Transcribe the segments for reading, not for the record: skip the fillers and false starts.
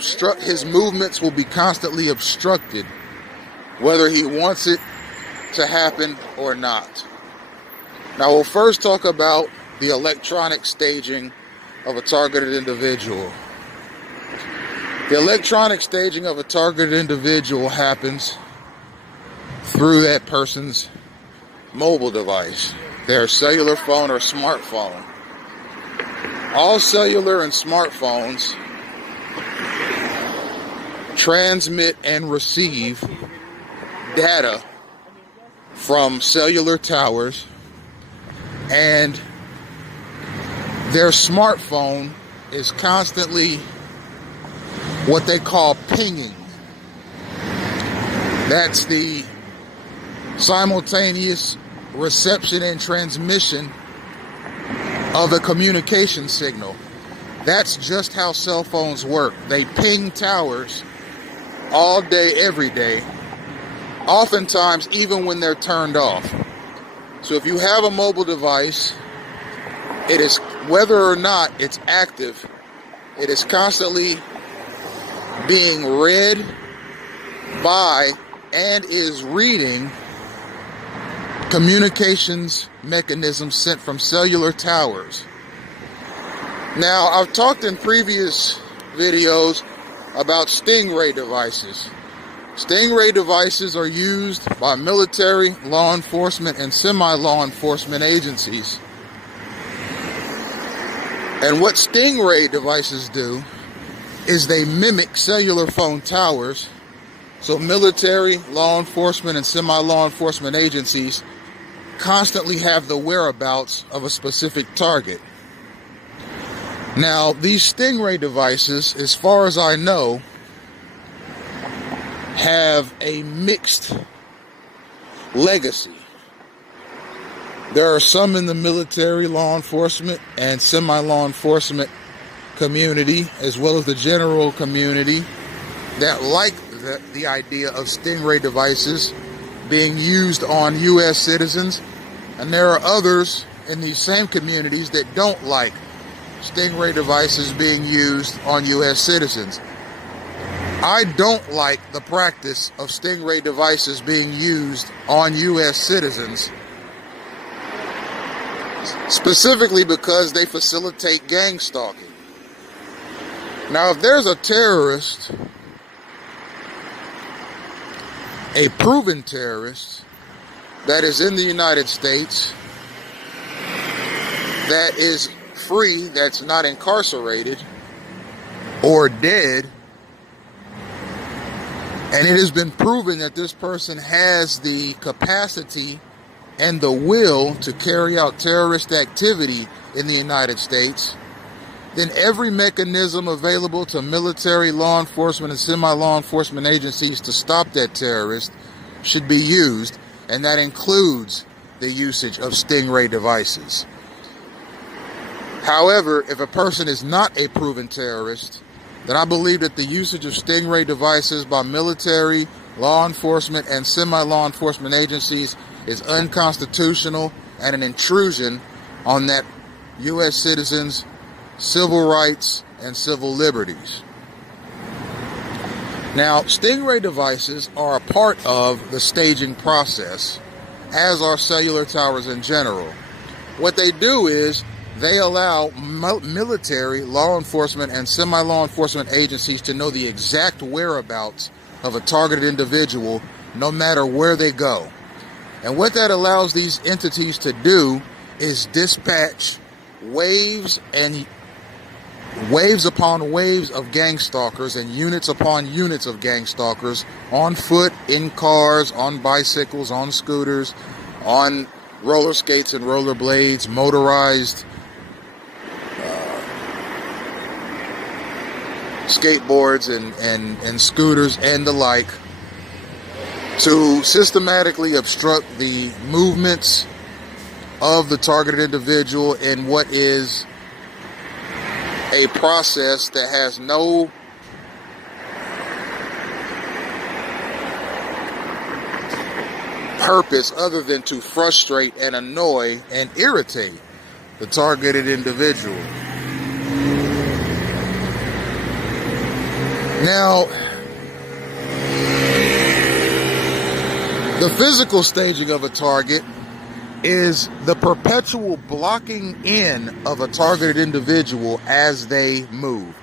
his movements will be constantly obstructed, whether he wants it to happen or not. Now, we'll first talk about the electronic staging of a targeted individual. The electronic staging of a targeted individual happens through that person's mobile device, their cellular phone or smartphone. All cellular and smartphones transmit and receive data from cellular towers, and their smartphone is constantly what they call pinging. That's the simultaneous reception and transmission of a communication signal. That's just how cell phones work. They ping towers all day, every day, oftentimes even when they're turned off. So if you have a mobile device, it is, whether or not it's active, it is constantly being read by and is reading communications mechanisms sent from cellular towers. Now, I've talked in previous videos about stingray devices. Stingray devices are used by military, law enforcement, and semi-law enforcement agencies. And what stingray devices do is they mimic cellular phone towers, so military, law enforcement, and semi-law enforcement agencies constantly have the whereabouts of a specific target. Now, these stingray devices, as far as I know, have a mixed legacy. There are some in the military, law enforcement, and semi-law enforcement community, as well as the general community, that like the idea of stingray devices being used on U.S. citizens, and there are others in these same communities that don't like stingray devices being used on U.S. citizens. I don't like the practice of stingray devices being used on U.S. citizens, specifically because they facilitate gang-stalking. Now, if there's a terrorist, a proven terrorist, that is in the United States, that is free, that's not incarcerated or dead, and it has been proven that this person has the capacity and the will to carry out terrorist activity in the United States, then every mechanism available to military, law enforcement, and semi-law enforcement agencies to stop that terrorist should be used, and that includes the usage of stingray devices. However, if a person is not a proven terrorist, then I believe that the usage of stingray devices by military, law enforcement, and semi-law enforcement agencies is unconstitutional and an intrusion on that U.S. citizens' civil rights and civil liberties. Now, stingray devices are a part of the staging process, as are cellular towers in general. What they do is they allow military, law enforcement, and semi-law enforcement agencies to know the exact whereabouts of a targeted individual, no matter where they go. And what that allows these entities to do is dispatch waves upon waves of gang stalkers and units upon units of gang stalkers on foot, in cars, on bicycles, on scooters, on roller skates and roller blades, motorized skateboards and scooters and the like, to systematically obstruct the movements of the targeted individual in what is a process that has no purpose other than to frustrate and annoy and irritate the targeted individual. Now, the physical staging of a target is the perpetual blocking in of a targeted individual as they move.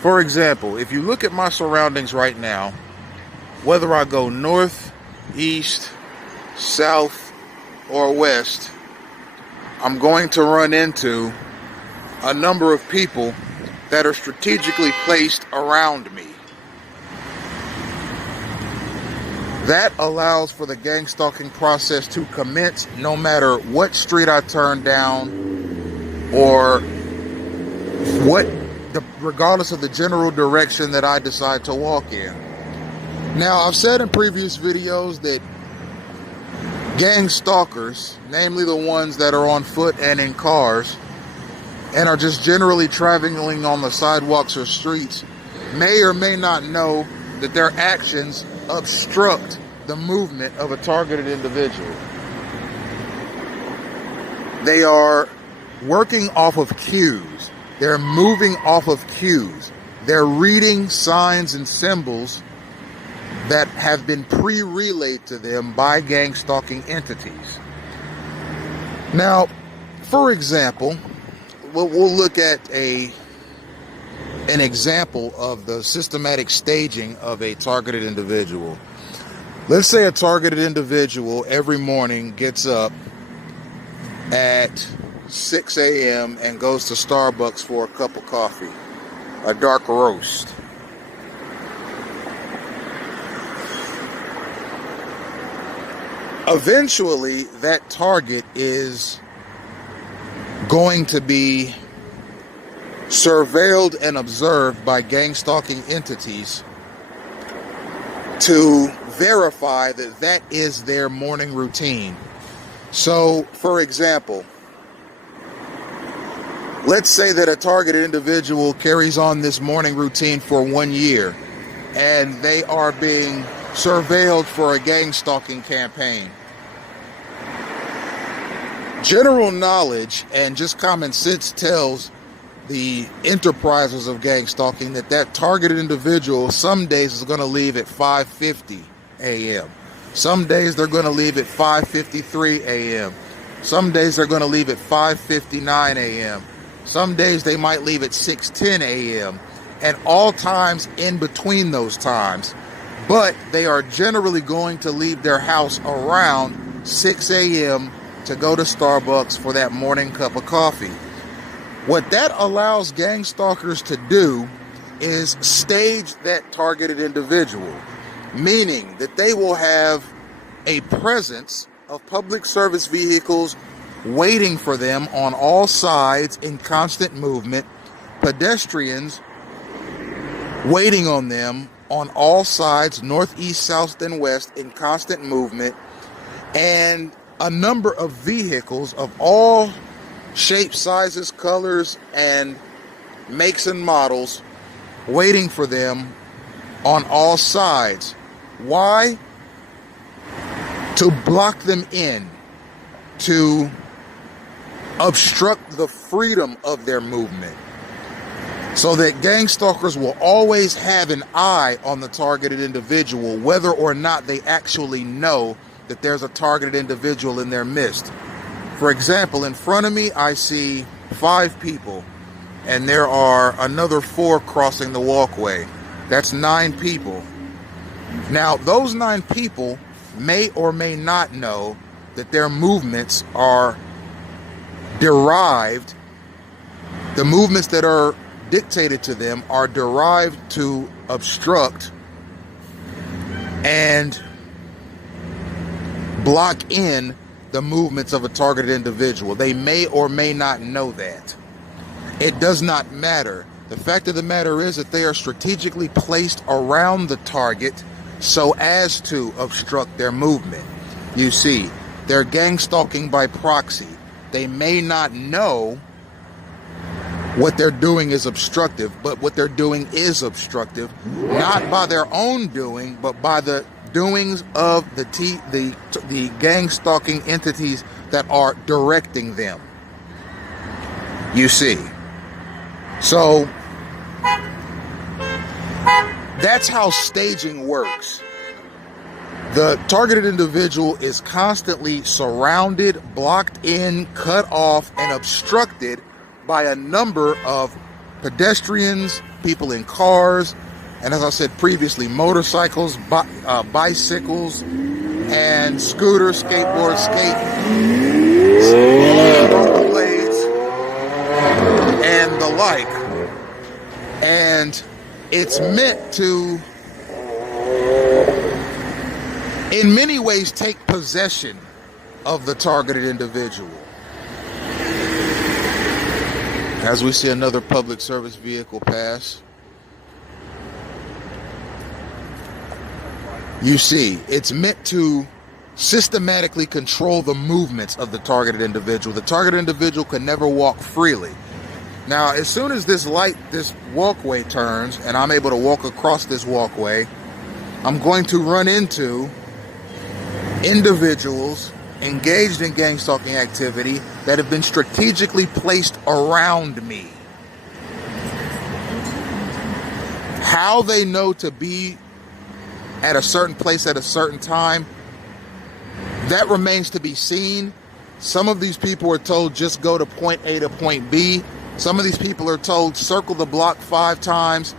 For example, if you look at my surroundings right now, whether I go north, east, south, or west, I'm going to run into a number of people that are strategically placed around me. That allows for the gang stalking process to commence no matter what street I turn down or regardless of the general direction that I decide to walk in. Now, I've said in previous videos that gang stalkers, namely the ones that are on foot and in cars and are just generally traveling on the sidewalks or streets, may or may not know that their actions obstruct the movement of a targeted individual. They are working off of cues. They're moving off of cues. They're reading signs and symbols that have been pre-relayed to them by gang stalking entities. Now, for example, we'll look at an example of the systematic staging of a targeted individual. Let's say a targeted individual every morning gets up at 6 a.m. and goes to Starbucks for a cup of coffee, a dark roast. Eventually, that target is going to be surveilled and observed by gang stalking entities to verify that that is their morning routine. So, for example, let's say that a targeted individual carries on this morning routine for 1 year and they are being surveilled for a gang stalking campaign. General knowledge and just common sense tells the enterprises of gang stalking that that targeted individual some days is going to leave at 5:50 a.m. Some days they're going to leave at 5:53 a.m. Some days they're going to leave at 5:59 a.m. Some days they might leave at 6:10 a.m. and all times in between those times. But they are generally going to leave their house around 6 a.m. to go to Starbucks for that morning cup of coffee. What that allows gang stalkers to do is stage that targeted individual, meaning that they will have a presence of public service vehicles waiting for them on all sides in constant movement, pedestrians waiting on them on all sides, north, east, south, and west in constant movement, and a number of vehicles of all shapes, sizes, colors, and makes and models waiting for them on all sides. Why? To block them in, to obstruct the freedom of their movement, so that gang stalkers will always have an eye on the targeted individual, whether or not they actually know that there's a targeted individual in their midst. For example, in front of me, I see 5 people, and there are another 4 crossing the walkway. That's 9 people. Now, those 9 people may or may not know that their movements are derived, the movements that are dictated to them are derived to obstruct and block in the movements of a targeted individual. They may or may not know that. It does not matter. The fact of the matter is that they are strategically placed around the target so as to obstruct their movement. You see, they're gang stalking by proxy. They may not know what they're doing is obstructive, but what they're doing is obstructive, not by their own doing, but by the doings of the gang stalking entities that are directing them. You see. So That's how staging works. The targeted individual is constantly surrounded, blocked in, cut off, and obstructed by a number of pedestrians, people in cars, and as I said previously, motorcycles, bicycles, and scooters, skateboards, rollerblades, and the like. And it's meant to, in many ways, take possession of the targeted individual. As we see another public service vehicle pass, you see, it's meant to systematically control the movements of the targeted individual. The targeted individual can never walk freely. Now, as soon as this walkway turns, and I'm able to walk across this walkway, I'm going to run into individuals engaged in gang stalking activity that have been strategically placed around me. How they know to be at a certain place at a certain time, that remains to be seen. Some of these people are told just go to point A to point B. Some of these people are told circle the block 5 times.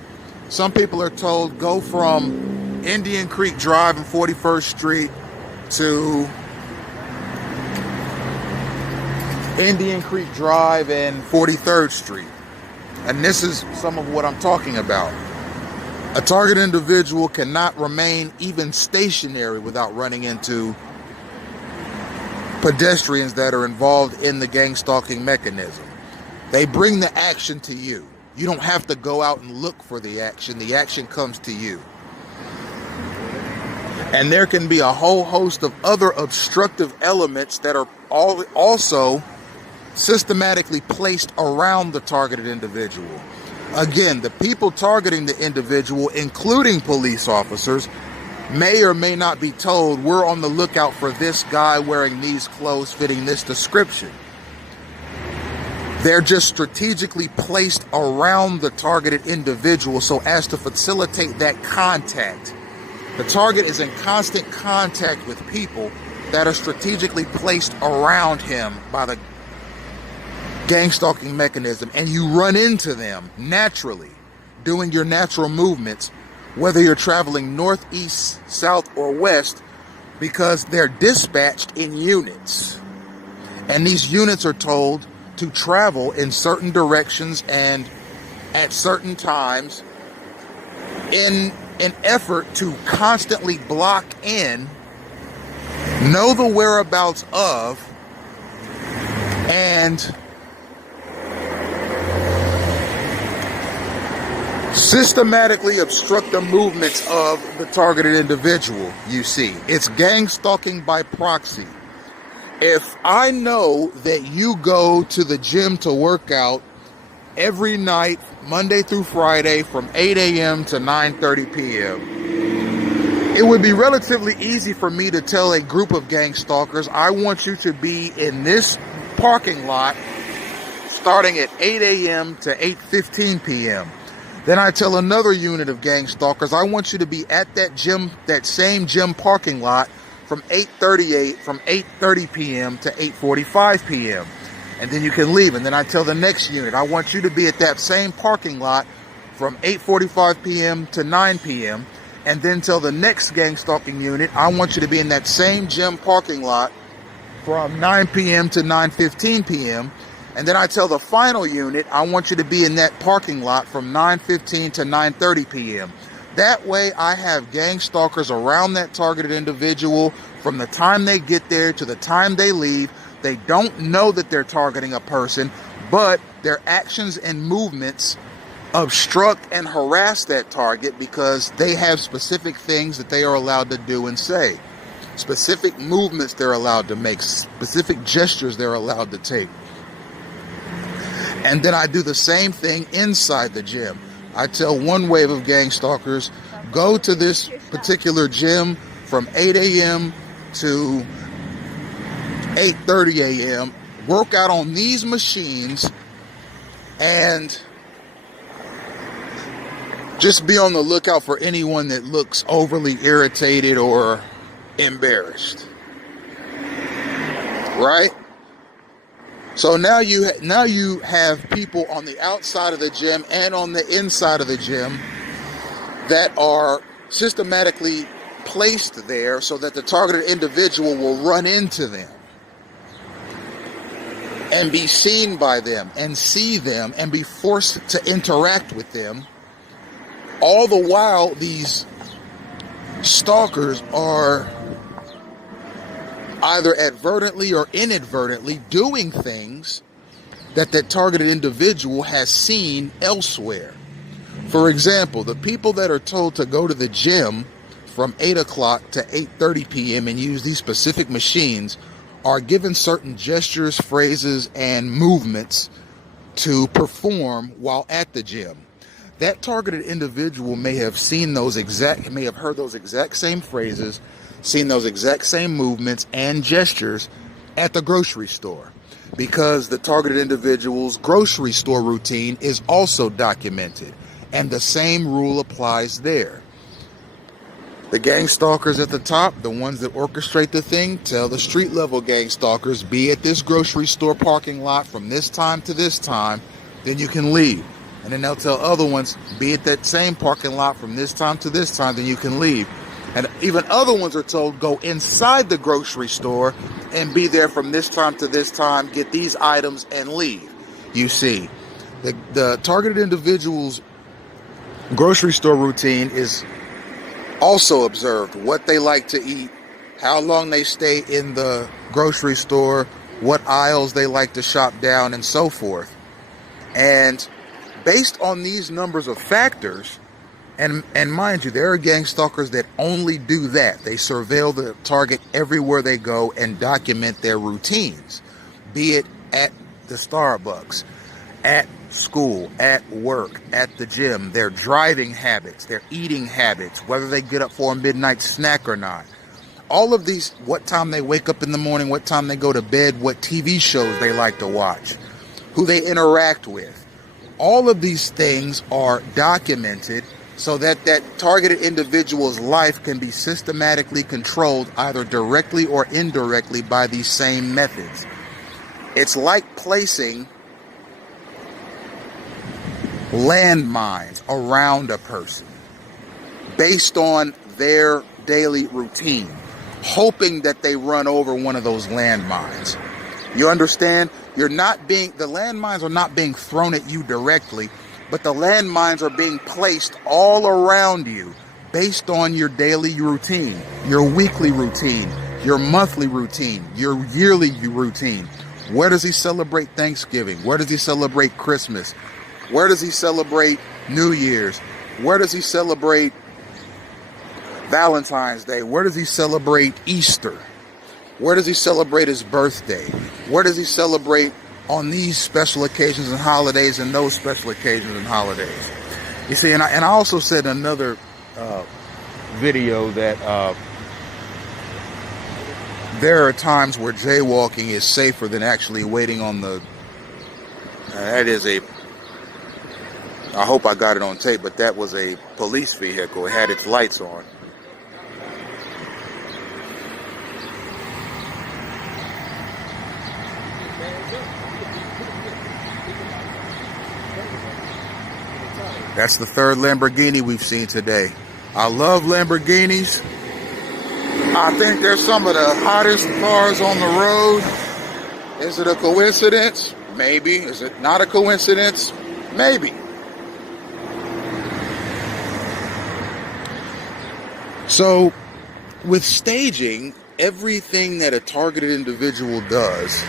Some people are told go from Indian Creek Drive and 41st Street to Indian Creek Drive and 43rd Street. And this is some of what I'm talking about. A targeted individual cannot remain even stationary without running into pedestrians that are involved in the gang stalking mechanism. They bring the action to you. You don't have to go out and look for the action. The action comes to you. And there can be a whole host of other obstructive elements that are also systematically placed around the targeted individual. Again, the people targeting the individual, including police officers, may or may not be told, we're on the lookout for this guy wearing these clothes fitting this description. They're just strategically placed around the targeted individual so as to facilitate that contact. The target is in constant contact with people that are strategically placed around him by the gang stalking mechanism, and you run into them naturally doing your natural movements, whether you're traveling north, east, south, or west, because they're dispatched in units. And these units are told to travel in certain directions and at certain times in an effort to constantly block in, know the whereabouts of, and systematically obstruct the movements of the targeted individual. You see, it's gang stalking by proxy. If I know that you go to the gym to work out every night, Monday through Friday, from 8 a.m. to 9:30 p.m., it would be relatively easy for me to tell a group of gang stalkers, I want you to be in this parking lot starting at 8 a.m. to 8:15 p.m. Then I tell another unit of gang stalkers, I want you to be at that gym, that same gym parking lot from 8:30 p.m. to 8:45 p.m. And then you can leave. And then I tell the next unit, I want you to be at that same parking lot from 8:45 p.m. to 9 p.m. And then tell the next gang stalking unit, I want you to be in that same gym parking lot from 9 p.m. to 9:15 p.m. And then I tell the final unit, I want you to be in that parking lot from 9:15 to 9:30 p.m. That way I have gang stalkers around that targeted individual from the time they get there to the time they leave. They don't know that they're targeting a person, but their actions and movements obstruct and harass that target because they have specific things that they are allowed to do and say, specific movements they're allowed to make, specific gestures they're allowed to take. And then I do the same thing inside the gym. I tell one wave of gang stalkers, go to this particular gym from 8 a.m. to 8:30 a.m., work out on these machines, and Just be on the lookout for anyone that looks overly irritated or embarrassed. Right? So now you have people on the outside of the gym and on the inside of the gym that are systematically placed there so that the targeted individual will run into them and be seen by them and see them and be forced to interact with them. All the while, these stalkers are either advertently or inadvertently doing things that targeted individual has seen elsewhere. For example, the people that are told to go to the gym from 8 o'clock to 8:30 p.m. and use these specific machines are given certain gestures, phrases, and movements to perform while at the gym. That targeted individual may have heard those exact same phrases, seen those exact same movements and gestures at the grocery store, because the targeted individual's grocery store routine is also documented, and the same rule applies there. The gang stalkers at the top, the ones that orchestrate the thing, tell the street level gang stalkers, be at this grocery store parking lot from this time to this time, then you can leave. And then they'll tell other ones, be at that same parking lot from this time to this time, then you can leave. And even other ones are told, go inside the grocery store and be there from this time to this time, get these items and leave. You see, the targeted individual's grocery store routine is also observed. What they like to eat, how long they stay in the grocery store, what aisles they like to shop down, and so forth. And based on these numbers of factors, and mind you, there are gang stalkers that only do that. They surveil the target everywhere they go and document their routines, be it at the Starbucks, at school, at work, at the gym, their driving habits, their eating habits, whether they get up for a midnight snack or not. All of these, what time they wake up in the morning, what time they go to bed, what TV shows they like to watch, who they interact with. All of these things are documented so that targeted individual's life can be systematically controlled either directly or indirectly by these same methods. It's like placing landmines around a person based on their daily routine, hoping that they run over one of those landmines. You understand? The landmines are not being thrown at you directly, but the landmines are being placed all around you based on your daily routine, your weekly routine, your monthly routine, your yearly routine. Where does he celebrate Thanksgiving? Where does he celebrate Christmas? Where does he celebrate New Year's? Where does he celebrate Valentine's Day? Where does he celebrate Easter? Where does he celebrate his birthday? Where does he celebrate on these special occasions and holidays and those special occasions and holidays? You see, and I also said in another video that there are times where jaywalking is safer than actually waiting on the... I hope I got it on tape, but that was a police vehicle. It had its lights on. That's the third Lamborghini we've seen today. I love Lamborghinis. I think they're some of the hottest cars on the road. Is it a coincidence? Maybe. Is it not a coincidence? Maybe. So, with staging, everything that a targeted individual does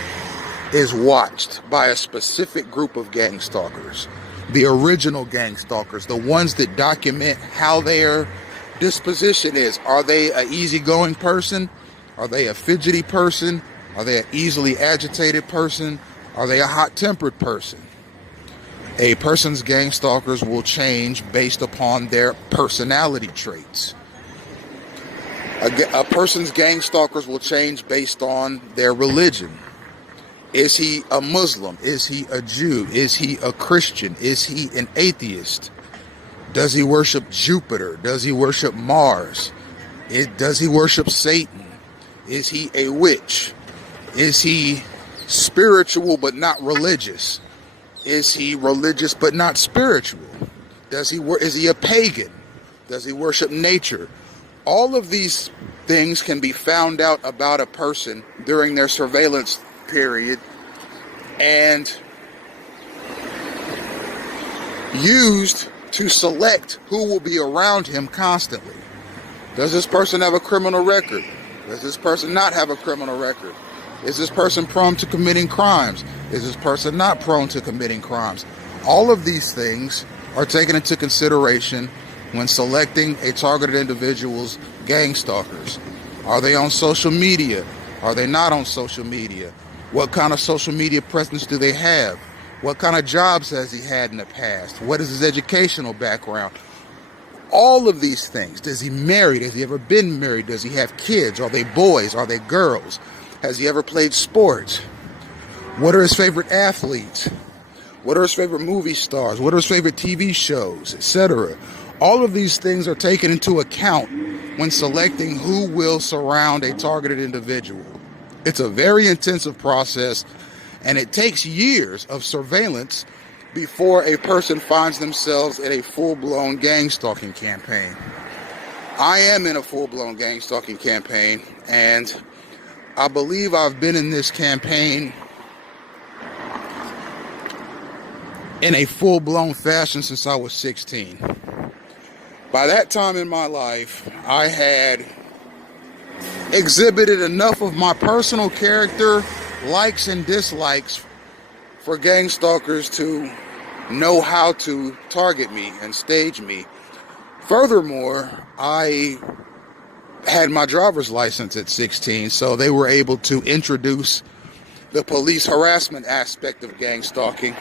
is watched by a specific group of gang stalkers. The original gang stalkers, the ones that document how their disposition is. Are they an easygoing person? Are they a fidgety person? Are they an easily agitated person? Are they a hot-tempered person? A person's gang stalkers will change based upon their personality traits. A person's gang stalkers will change based on their religion. Is he a Muslim? Is he a Jew? Is he a Christian? Is he an atheist? Does he worship Jupiter? Does he worship Mars? Does he worship Satan? Is he a witch? Is he spiritual but not religious? Is he religious but not spiritual? Is he a pagan? Does he worship nature? All of these things can be found out about a person during their surveillance period and used to select who will be around him constantly. Does this person have a criminal record? Does this person not have a criminal record? Is this person prone to committing crimes? Is this person not prone to committing crimes? All of these things are taken into consideration when selecting a targeted individual's gang stalkers. Are they on social media? Are they not on social media? What kind of social media presence do they have? What kind of jobs has he had in the past? What is his educational background? All of these things. Does he marry? Has he ever been married? Does he have kids? Are they boys? Are they girls? Has he ever played sports? What are his favorite athletes? What are his favorite movie stars? What are his favorite TV shows, etc.? All of these things are taken into account when selecting who will surround a targeted individual. It's a very intensive process, and it takes years of surveillance before a person finds themselves in a full-blown gang stalking campaign. I am in a full-blown gang stalking campaign, and I believe I've been in this campaign in a full-blown fashion since I was 16. By that time in my life, I had exhibited enough of my personal character, likes and dislikes, for gang stalkers to know how to target me and stage me. Furthermore, I had my driver's license at 16, so they were able to introduce the police harassment aspect of gang stalking.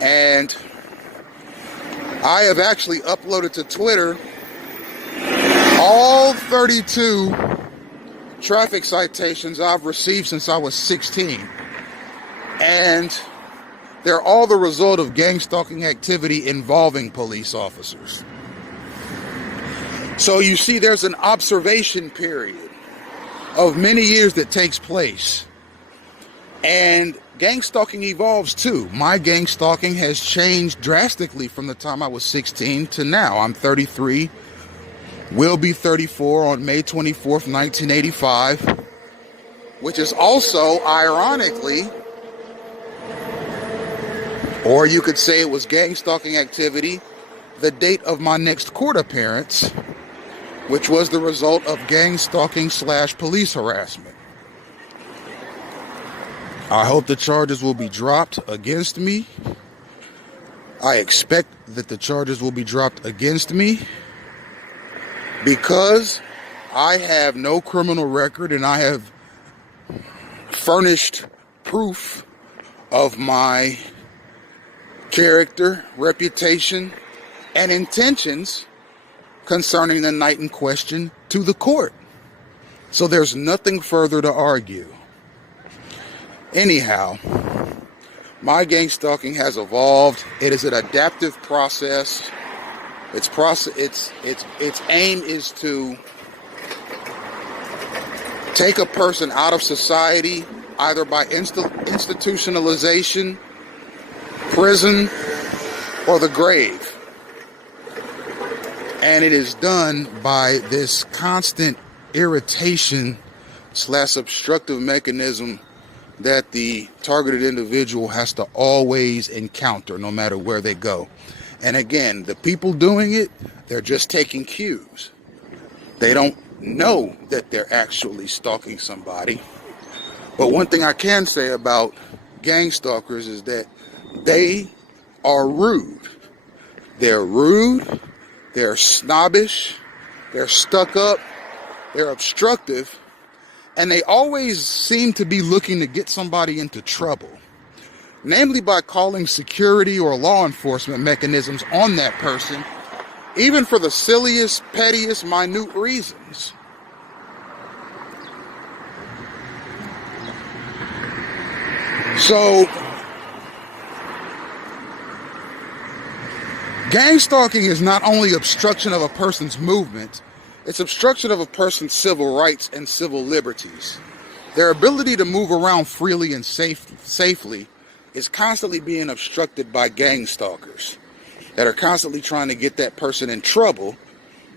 And I have actually uploaded to Twitter all 32 traffic citations I've received since I was 16. And they're all the result of gang stalking activity involving police officers. So you see, there's an observation period of many years that takes place. And gang stalking evolves too. My gang stalking has changed drastically from the time I was 16 to now. I'm 33, will be 34 on May 24th, 1985, which is also, ironically, or you could say it was gang stalking activity, the date of my next court appearance, which was the result of gang stalking / police harassment. I hope the charges will be dropped against me. I expect that the charges will be dropped against me because I have no criminal record and I have furnished proof of my character, reputation, and intentions concerning the night in question to the court. So there's nothing further to argue. Anyhow, my gang stalking has evolved. It is an adaptive process. Its aim is to take a person out of society, either by institutionalization, prison, or the grave. And it is done by this constant irritation / obstructive mechanism that the targeted individual has to always encounter, no matter where they go. And again, the people doing it, they're just taking cues. They don't know that they're actually stalking somebody. But one thing I can say about gang stalkers is that they are rude. They're rude, they're snobbish, they're stuck up, they're obstructive, and they always seem to be looking to get somebody into trouble, namely by calling security or law enforcement mechanisms on that person, even for the silliest, pettiest, minute reasons. So Gang stalking is not only obstruction of a person's movement, it's obstruction of a person's civil rights and civil liberties. Their ability to move around freely and safely is constantly being obstructed by gang stalkers that are constantly trying to get that person in trouble,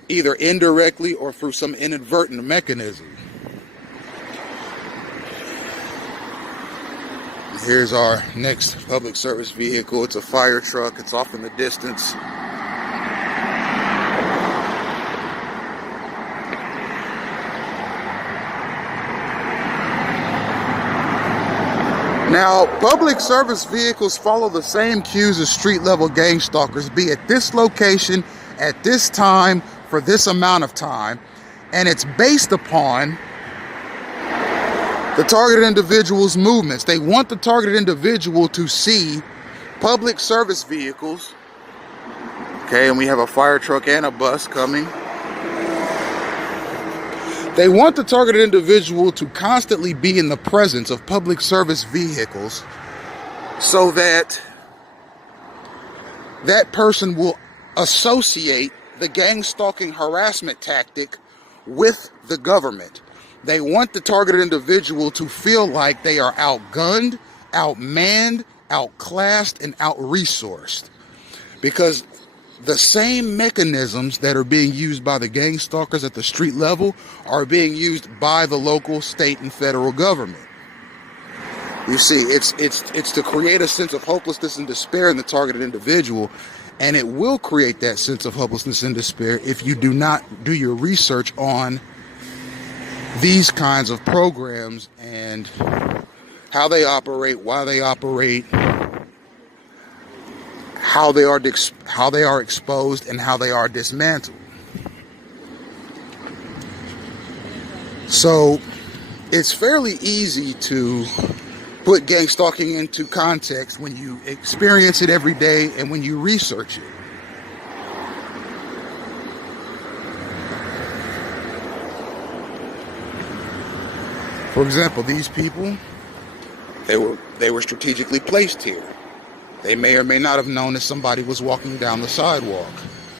either indirectly or through some inadvertent mechanism. Here's our next public service vehicle. It's a fire truck. It's off in the distance. Now, public service vehicles follow the same cues as street-level gang stalkers. Be at this location, at this time, for this amount of time. And it's based upon the targeted individual's movements. They want the targeted individual to see public service vehicles. Okay, and we have a fire truck and a bus coming. They want the targeted individual to constantly be in the presence of public service vehicles so that that person will associate the gang stalking harassment tactic with the government. They want the targeted individual to feel like they are outgunned, outmanned, outclassed, and out-resourced. Because the same mechanisms that are being used by the gang stalkers at the street level are being used by the local, state, and federal government. You see, it's to create a sense of hopelessness and despair in the targeted individual, and it will create that sense of hopelessness and despair if you do not do your research on these kinds of programs and how they operate, why they operate, how they are exposed, and how they are dismantled. So it's fairly easy to put gang stalking into context when you experience it every day and when you research it. For example, these people, they were strategically placed here. They may or may not have known that somebody was walking down the sidewalk.